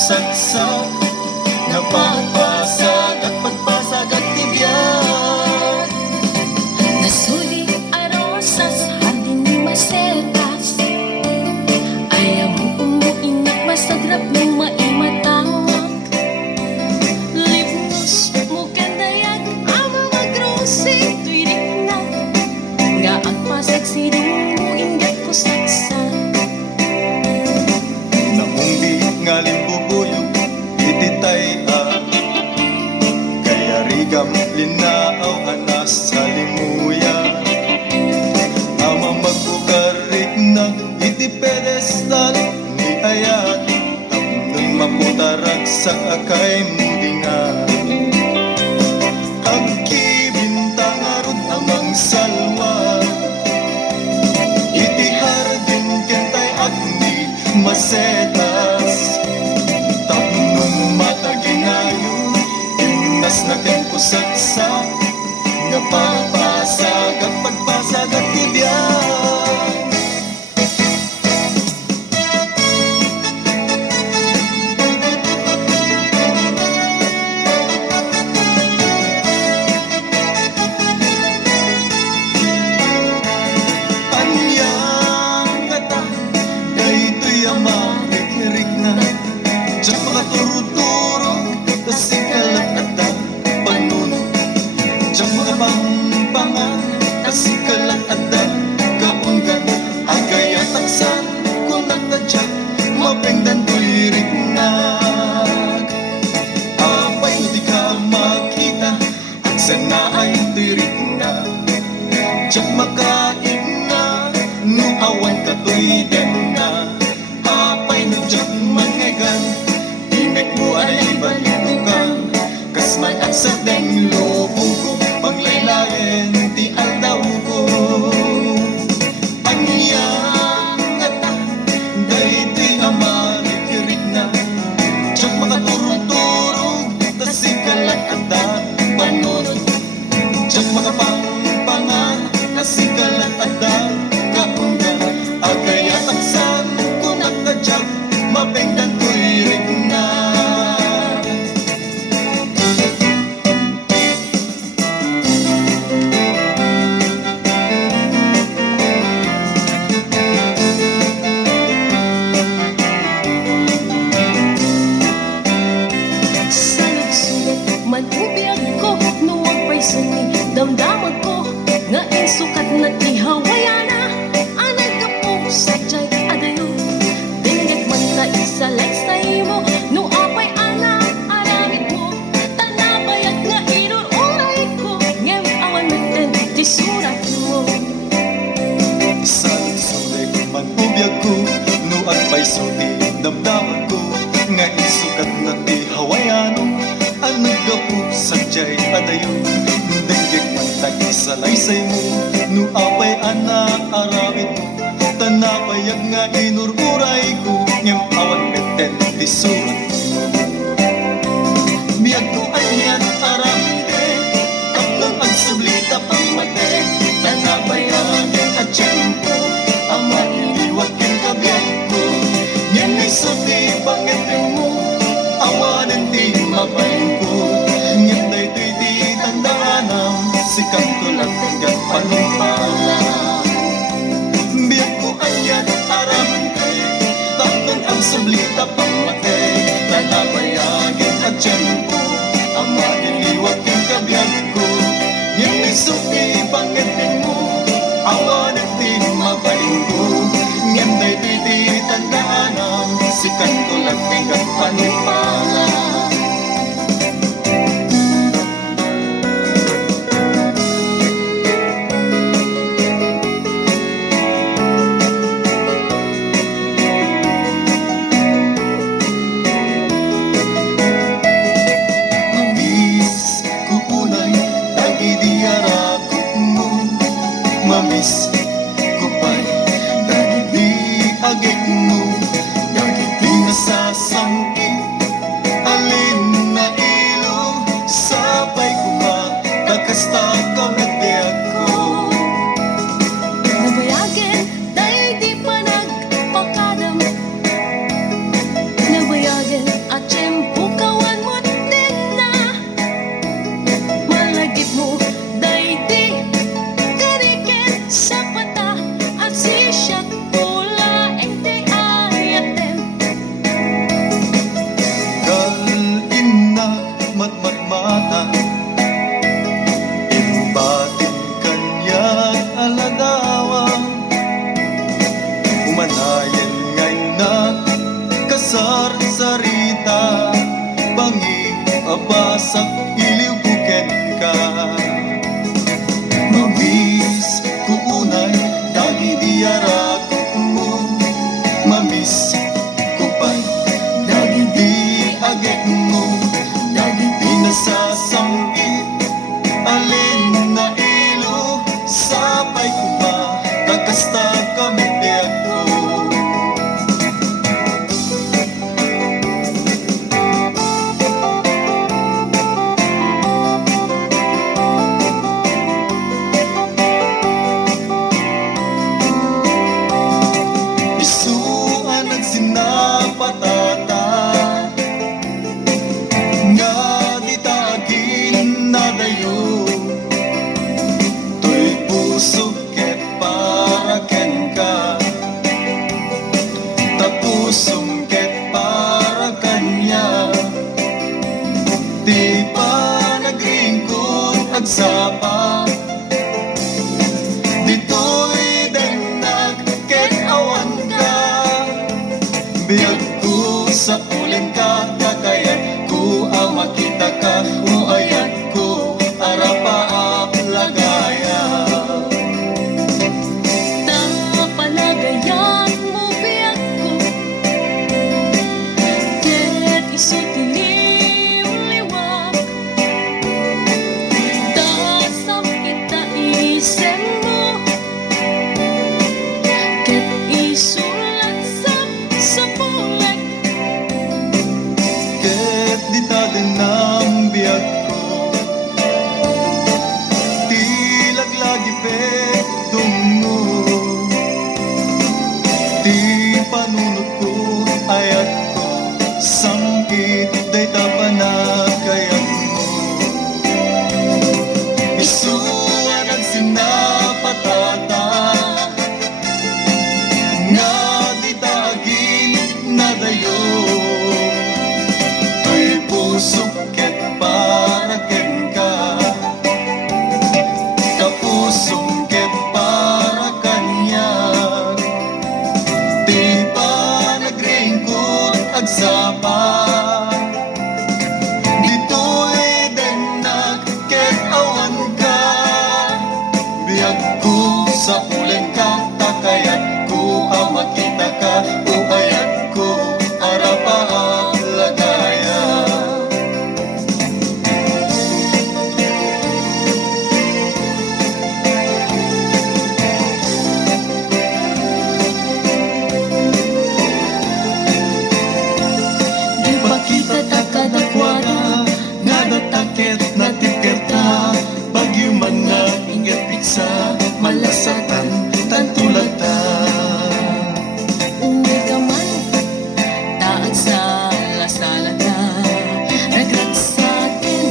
pusaksak, napapasag at pagpasag at tibiyag. Nasuli arosas, hardin ni masetas. Ayaw mo umuinak, masagrap mo maimatawag. Lipnos mo kandayag, ama magrusi, tuwirik na. Nga ang pasag sidong mo, ingat ko saksak. Namumbi ngaling bubuyog, ititay kaya rigam linaaw anas sa limuya. Ama magbukarik na iti pedestal ni ayat, tapnon maputarag sa akay mudingan. Agkibintang arod amang salwa, iti hardin kentay agni masetas. Tapnon mataginayon, inas na ken pusaksak, napapasag at pagpasag at tibiyag. Anyang kata, daytoy ama rikirik na. Diyak mga turuturo, tasikalat at panunod. Diyak mga pampangan, tasikalat at kaunggan. Agay at taksan, kung nagtadyak, mapengdan tuwirik na. Apay di ka makita, at sana ay tuwirik na. Diyak makain na, nung awan ka tuwiden na. Apay no diyak mangegan, inek mo ay balito ka. Kasman at sa deng lobo ko, panglaylayan ti aldaw ko. Anyang ata, daytoy ama rikirik na. Diyak mga turuturo, tasikalat at panunod. Diyak mga pampangan, tasikalat at kaunggan. Agay at taksan, kung nagtadyak, mapengdan tuwirik na. Sa nagsulat, manubiyag ko, nuwang pa'y suni, damdamag ko, nga ang sukat na ihawayana. Anay ka po sa jay adayo, dingit man ta isalay sa imo, no apay ana, aramid mo, tanabayag nga inururay ko, ngem awan meten, di surat mo. Sa sulit manubiyag ko, nuag pa'y suti damdaman ko, nga isukat na ti hawayano. Ang naggapu sa jay adayo, dinggit man ta isalaysay mo, no apay ana aramid mo, tanabayag nga inururay ko, ngem awan meten ti surat mo. Biyag ko anyan aramide, tapnon ang sublita pamate, tanabayagin at tiyempo, ama iliwag kin kabiyag ko. Yan ay suti pangeteng mo, awanan di mabayin ko. Yan daytoy di tandaanam, sikang tulad tingkat panumpala. Biyag ko anyan aramide, tapnon ang sublita pamate, tanabayagin at tiyempo, ama iliwag kin kabiyag ko. Yan ay suti pangeteng mo, awanan di mabayin ko. Yan daytoy di tandaanam, sikang tulad tingkat panumpala. Mamis ko unay, tagidiyarakot mo. Mamis ko pa'y dagiti agik mo, dagiti nasasangkit, sarita bangi abasak iliw buken ka Mamis kuunay dagi diara mo Mamis kupay dagi di agek mo Dagi di nasasambit alin na ilo Sapay ko ba kakasta kami biyak ko Isuan ang sinapatata Nga di tagin na dayo To'y puso ket para ken ka Tapusong ket para kanya Di pa nagringkod agsapa Dito'y danag ket awan ka Biyag ko sa ulen ka Kakayat ko ang makita ka Uayat ko arapaap lagaya Panagayan mo biyak ko Ket isutiliw-liwak Dasam kita isen mo Ket isulat sa pulag Ket di taden ng biyag ko Tilaglagi petong mo Di panunod ko ayat ko Sangkit day tapanagayat mo Isuan ang sinapatata Nga di tagin na dayo To'y puso ket para ken ka Kapusong ket para kanya Di pa nagringkod agsapa Dito'y danag ket awan ka Biyag ko sa ulen ka Takayat ko ang makita ka Uayat ko arapa ang lagaya Di pa kita takadakwada Nga datakit na tikerta Bagyo man nga ingat piksa Malasatan tantulata Uwi ka man Taag sa lasalata Ragrat sa akin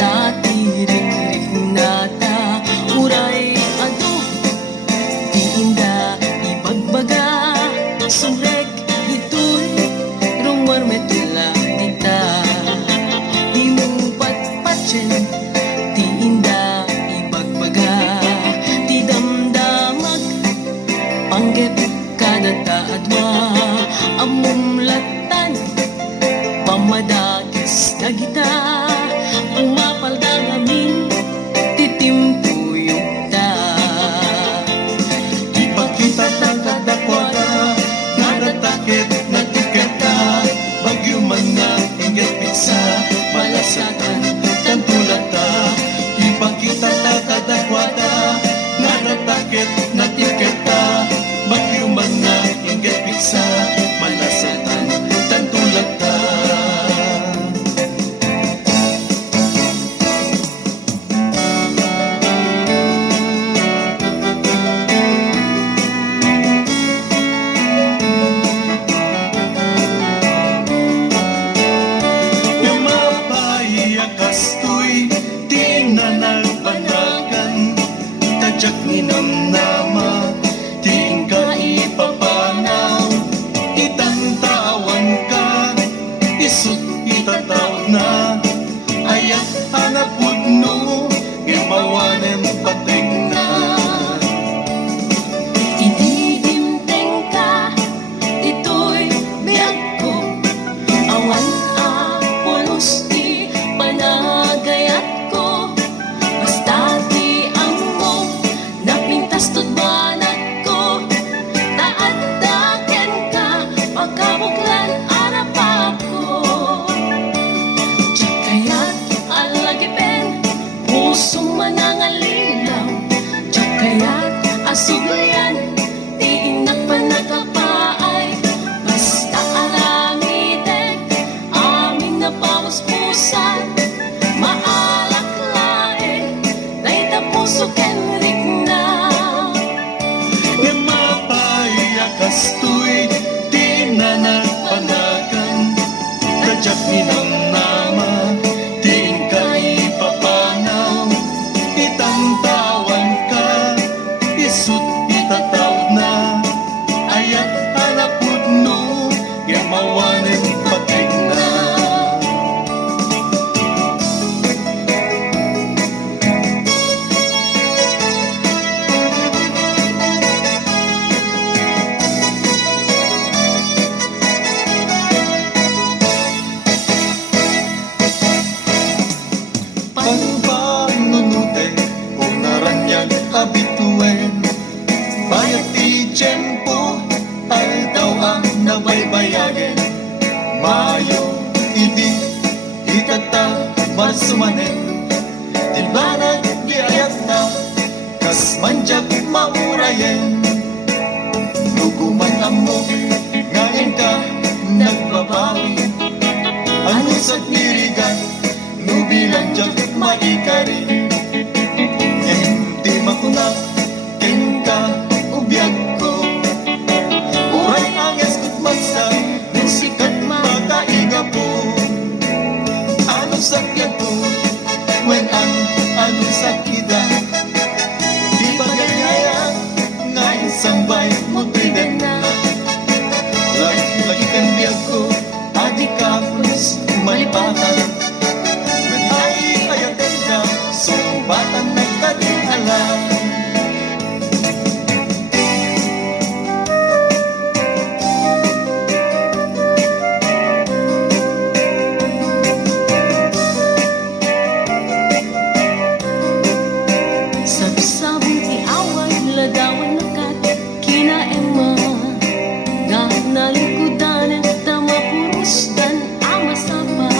Tatirik-rik nata Uray ado Di inda ibagbaga Surek ito'y Rumor metula kita Di mo patpatsin Di inda ibagbaga Di damdamag Panggep kada taadwa Amumlatan Pamadakis na kita Umapal da ngamin Titimpuyog ta Ipakita takadakwada Nga datakit na tikerta Bagyo man nga ingat piksa Malasatan tantulata Ipakita takadakwada Nga datakit na tikerta Bagyo man nga ingat piksa Malasatan tantulata Kastoy di na nagpanagan Tadyak ninamnama Di ka ipapanaw Itantawan ka Isut itatawag na Ayat hanapod no Gimawanem pateng na Ididimteng ka Ito'y biyag ko ninang nama, tiin kay papanaw, itantawan ka, isut itatawag na, ayat halapud no, yang mawanan patay na. Pangpanunute o naranyag abituen, bayat ti tiyempo aldaw ang nabaybayagen, mayo idi itata marsumanen, tibanag di ayat na kas manjak maurayen, nuguman amo ngayon ka nagbabawi, ano sa tirigan nubilang jak maikari, ngayon di makunak ken ka ubiyag ko, uray ang eskut magsa nung sikat makaiga po, ano sakyan ko when ang ano sakida, di pa ganyaya ngayon sambay mo tiden na, lagi kan biyag ko adik ka plus malipakan, when ay ayatin ka sumbatan nagtating alam. Sabsabong ti away ladawan nakat kinaema, ganalikudanan tama purusdan amasapa.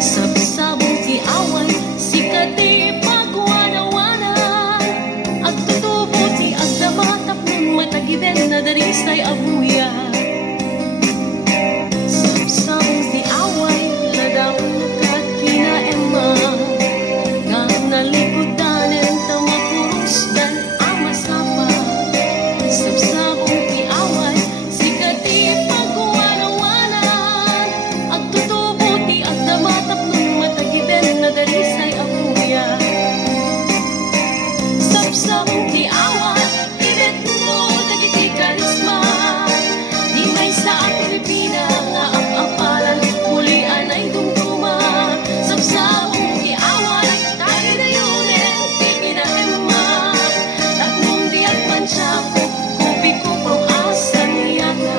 Sabsabong ti away sikati pagwanawanan, agtutubo ti agdamatap nun matagiben na darisay abuya. Sabsabong ti away ladawan nakat kinaema, ganalikudanan tama purusdan amasapa. Sabsabong ti away sikati pagwanawanan, agtutubo ti agdamatap nun matagiben na darisay abuya. Sabsabong ti away ibet mo dagiti karisma, di may sa Pilipina nga ang-apalan mulian ay dumduma. Sabsabong ti away tayo na yunin ti ginaema, takmong di at mansya kupi ko pro asan yata.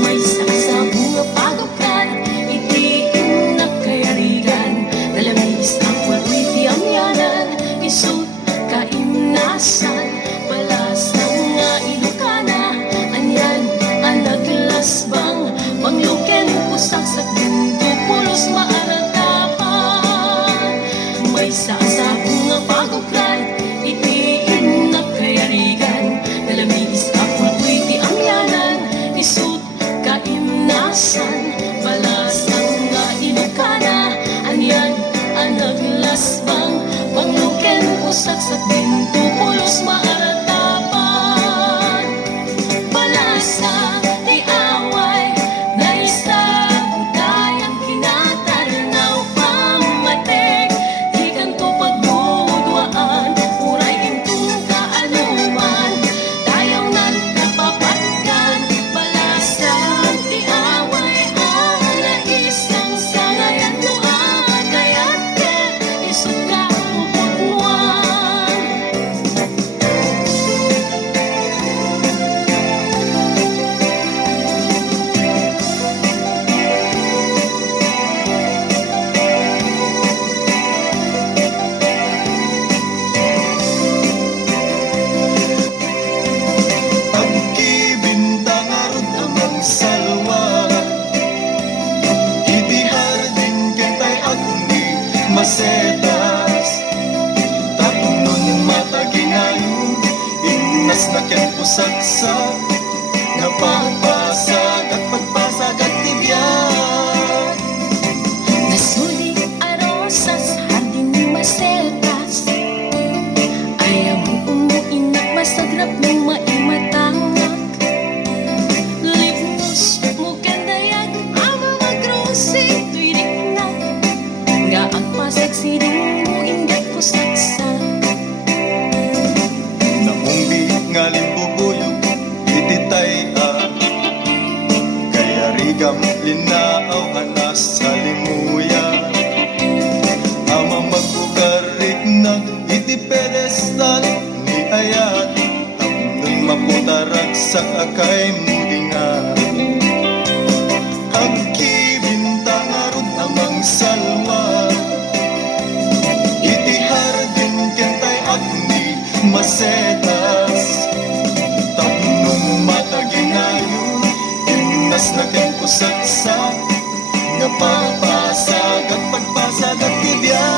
May saksabong nga pagukan, itiin nagkayarigan, dalamis ang walwi ti amyanan, isut kaimnasan, balas nga ilukana, anyan ang naglasbang, mangluken pusak sa mundo, pulos maaratapan. May saksabong nga pagukan, itiin nagkayarigan, dalamis ang walwi ti amyanan, isut kaimnasan, balas nga ilukana, anyan ang naglasbang, pangluken pusak sa pinto, pulos maaratapan. Balasa ti away na isa budayang kinatarnaw pamatek, di kanto pagdudwaan, uray intong kaanuman, tayaw nan napapatkan. Balasa ti away ang naisang sangayan no agayat ke, isut ka puputnuan. Pagkibintang arot amang salwa, itihardin kentay agni masetas, tapong nun mataginayon, inas na ken pusagsak, napapasag at pagpasag at tibiyag. Nasud sidong mo ingat ko saksa. Namumbi ngaling bubuyog ititay kaya rigam linaaw hanas sa limuya ama magbugarik na iti pedestal ni ayat tapnon maputarag sa akay mudingan agkibintang arod amang salwa iti hardin kentay agni masetas tapnon mataginayon inas na ken kusaksak nga papasag at pagpasag at tibiyay